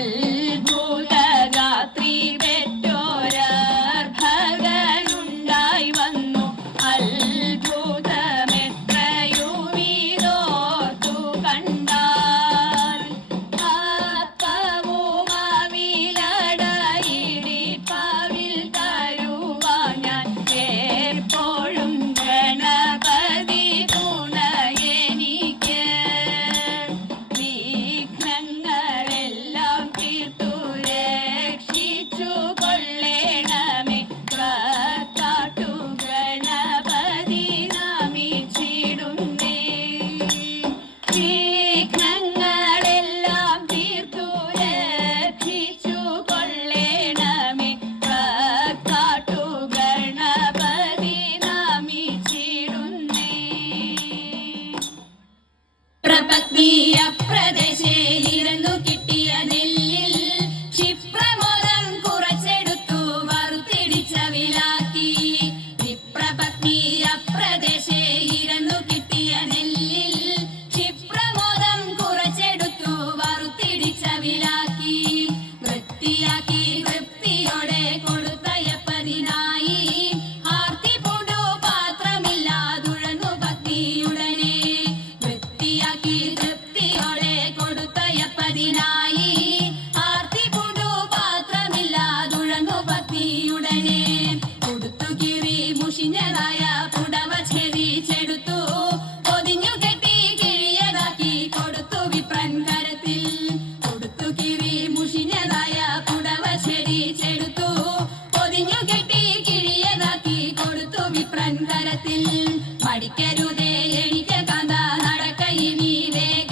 கல் തീരപ്രദേശേയിരുന്നു കിട്ടിയ നെല്ലിൽ ക്ഷിപ്രമുതൽ കുറച്ചെടുത്തു വറുത്തിടിച്ച വിലാക്കി. വിപ്രപത്നീയ പ്രദേശേയിരുന്നു കിട്ടിയ നെല്ലിൽ ക്ഷിപ്രമോദം കുറച്ചെടുത്തു വറുത്തിടിച്ച വിലാക്കി. വൃത്തിയാക്കി തൃപ്തിയോടെ കൊടുത്തയപ്പതിനായി മുഷിഞ്ഞതായ പുടവ ഛേദിച്ചെടുത്തു പൊതിഞ്ഞു കെട്ടി കിഴിയതാക്കി കൊടുത്തു വിപ്രൻ കരത്തിൽ. കൊടുത്തു കിഴി മുഷിഞ്ഞതായ പുടവ ഛേദിച്ചെടുത്തു പൊതിഞ്ഞു കെട്ടി കിഴിയതാക്കി കൊടുത്തു വിപ്രൻ കരത്തിൽ. കഥ നടക്കയി നീ വേഗം.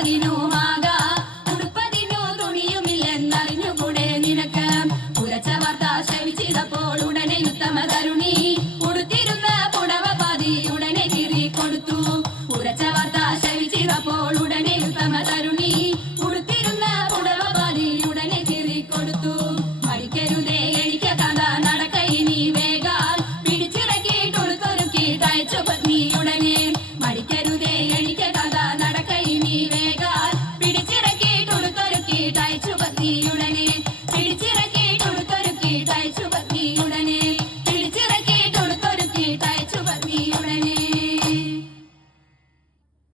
ಬಾಗಿನು ಮಾ